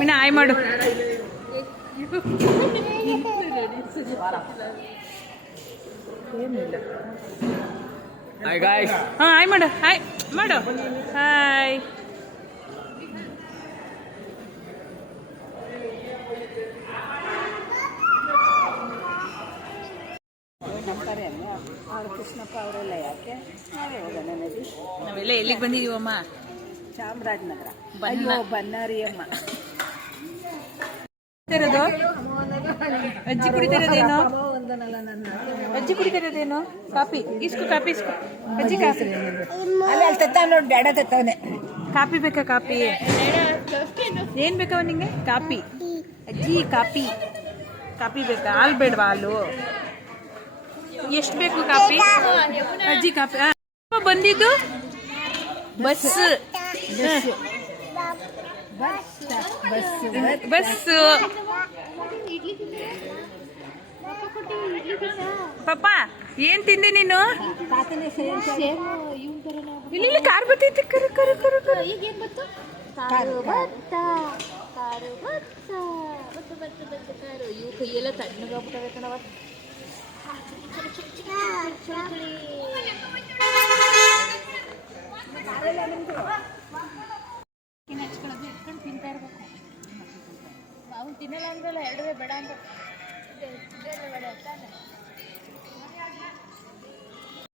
ಮೀನಾ ಆಯ್ ಮಾಡು. ಏನಿಲ್ಲ. ಹಾಂ ಆಯ್ ಮಾಡು, ಹಾಯ್ ಮಾಡು, ಹಾಯ್. ಕೃಷ್ಣಪ್ಪ ಅವರೆಲ್ಲ ಯಾಕೆ ನಾವೇ ಹೋಗೋಣ ನದಿ. ನಾವೆಲ್ಲ ಎಲ್ಲಿಗೆ ಬಂದಿದ್ದೀವಮ್ಮ? ಚಾಮರಾಜನಗರ. ಬನ್ನಾರಿ ಅಮ್ಮ. ಅಜ್ಜಿ ಕುಡಿತಿರೋದೇನು? ಅಜ್ಜಿ ಕುಡಿತಿರೋದೇನು? ಕಾಪಿ ಇಸ್ಕು, ಕಾಪಿ ಇಸ್ಕು ಅಜ್ಜಿ. ಕಾಪಿ ಅಲ್ಲಿ ತತ್ತ ನೋಡಿ ಬೇಡ ತತ್ತವನೆ. ಕಾಪಿ ಬೇಕಾ? ಕಾಪಿ ಏನ್ ಬೇಕಾವ ನಿಂಗೆ? ಕಾಪಿ ಅಜ್ಜಿ, ಕಾಪಿ ಕಾಪಿ ಬೇಕಾ? ಹಾಲು ಬೇಡವಾ? ಹಾಲು ಎಷ್ಟು ಬೇಕು ಕಾಪಿ? ಅಜ್ಜಿ ಕಾಪಿ ಬಂದಿದ್ದು ಬಸ್ಸು. ಬಸ್ಸು ಪಾಪ ಏನ್ ತಿಂದೆ ನೀನು? ಇಲ್ಲಿ ಕಾರ್ ಬರ್ತೈತಿ. ಕರು ಕರು ಕರು ಕರು. ಇವು ಕೈಯೆಲ್ಲ ತಣ್ಣಗಾಗ್ಬಿಟ್ಟವೆ ಕಣವ. ಹಚ್ಕೊಳ್ಳೋದು ಇಟ್ಕೊಂಡು ತಿಂತಾ ಇರ್ಬೇಕು. ಅವ್ನು ತಿನ್ನಲ್ಲ ಅಂದ್ರಲ್ಲ, ಎರಡವೇ ಬೇಡ ಅಂತ ಬೇಡ ತಾನೆ.